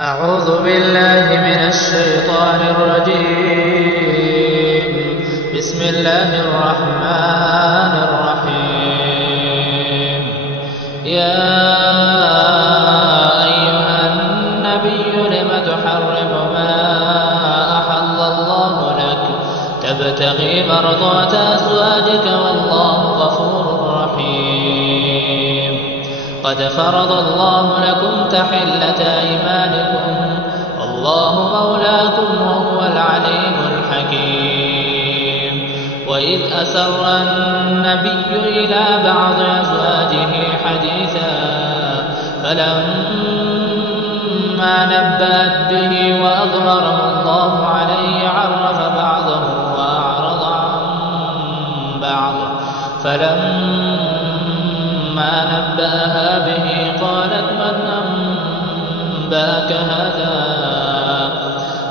أعوذ بالله من الشيطان الرجيم. بسم الله الرحمن الرحيم. يا أيها النبي لم تحرم ما أحل الله لك تبتغي مرضات أزواجك والله غفور رحيم. قد فرض الله لكم تحلة أيمانكم والله مولاكم وهو العليم الحكيم. وإذ أسر النبي إلى بعض أزواجه حديثا فلما نبأت به وأظهره الله عليه عرف بعضه وأعرض عن بعض فلما نبأها به قالت من أنبأك هذا؟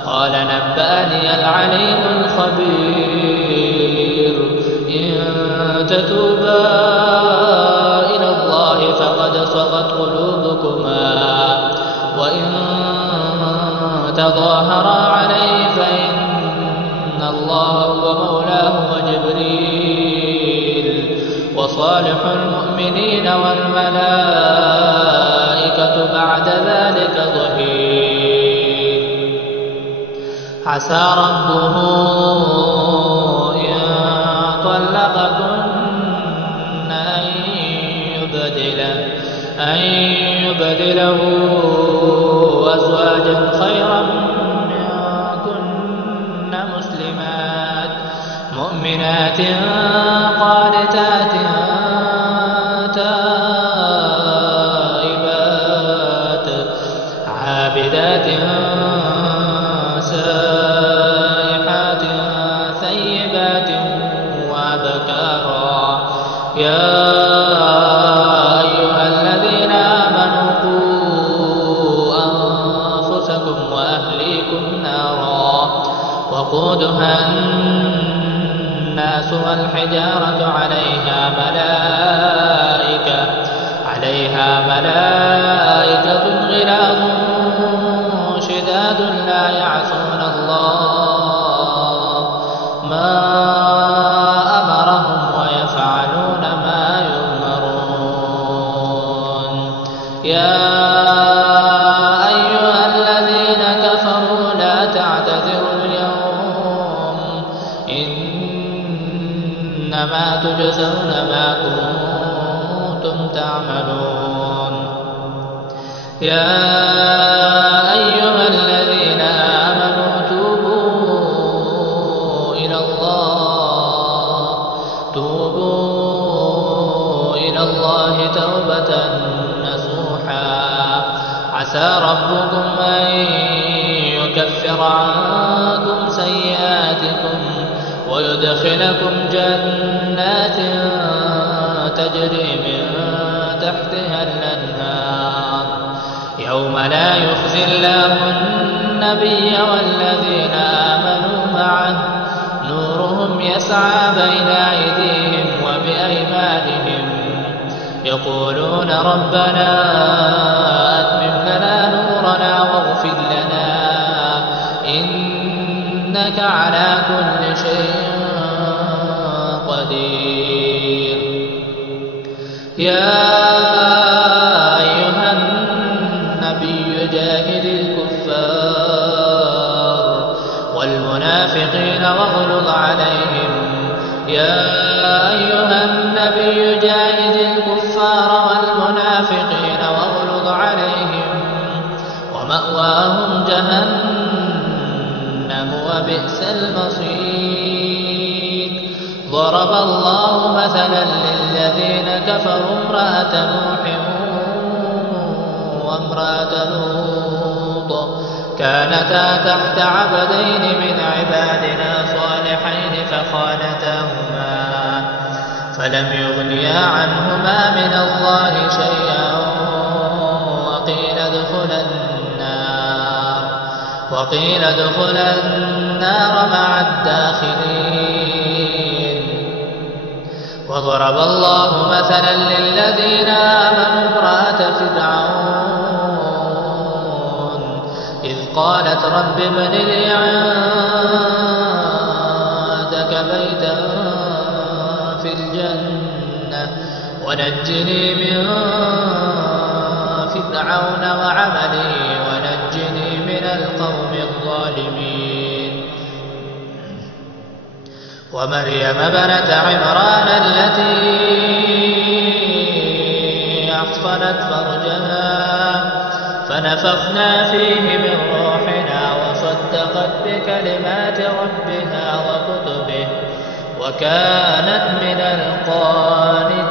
قال نبأني العليم الخبير. إن تتوبا إلى الله فقد صغت قلوبكما وإن تظاهرا عليه فإن الله هو مولاه وجبريل وصالح المؤمنين والملائكة بعد ذلك ظهير. عسى ربه إن طلقكن أن يبدله أزواجا خيرا منكن مسلمات مؤمنات قانتات تائبات عابدات سائحات ثيبات وأبكارا. يا أيها الذين آمنوا قوا أنفسكم وأهليكم نارا وقودها الناس والحجارة عليها ملائكة غلاظ شداد لا يعصون الله ما أمرهم ويفعلون ما يؤمرون. يا أيها الذين كفروا لا تعتذروا اليوم إنما تجزون ما كنتم تعملون. يا أيها الذين آمنوا توبوا إلى الله توبة نصوحا. عسى ربكم أن يكفر عنكم سيئاتكم ويدخلكم جنات تجري من تحتها الأنهار يوم لا يخزي الله النبي والذين آمنوا معه نورهم يسعى بين أيديهم وبأيمانهم يقولون ربنا أتمم لنا نورنا واغفر لنا إنك على كل شيء قدير. يا أيها النبي جاهد الكفار والمنافقين واغلظ عليهم. يا أيها النبي جاهد الكفار والمنافقين واغلظ عليهم ومأواهم جهنم وبئس المصير. ضرب الله مثلا للذين كفروا امرأة نوح وامرأة لوط كانتا تحت عبدين من عبادنا صالحين فخانتاهما فلم يغنيا عنهما من الله شيئا وقيل ادخلا النار مع الداخلين. وضرب الله مثلا للذين آمنوا امرأة فرعون قالت رب ابن لي عندك بيتا في الجنة ونجني من فرعون وعمله ونجني من القوم الظالمين. ومريم ابنة عمران التي أحصنت فرجها فنفخنا فيه من روحنا وصدقت بكلمات ربها وكتبه وكانت من القانتين.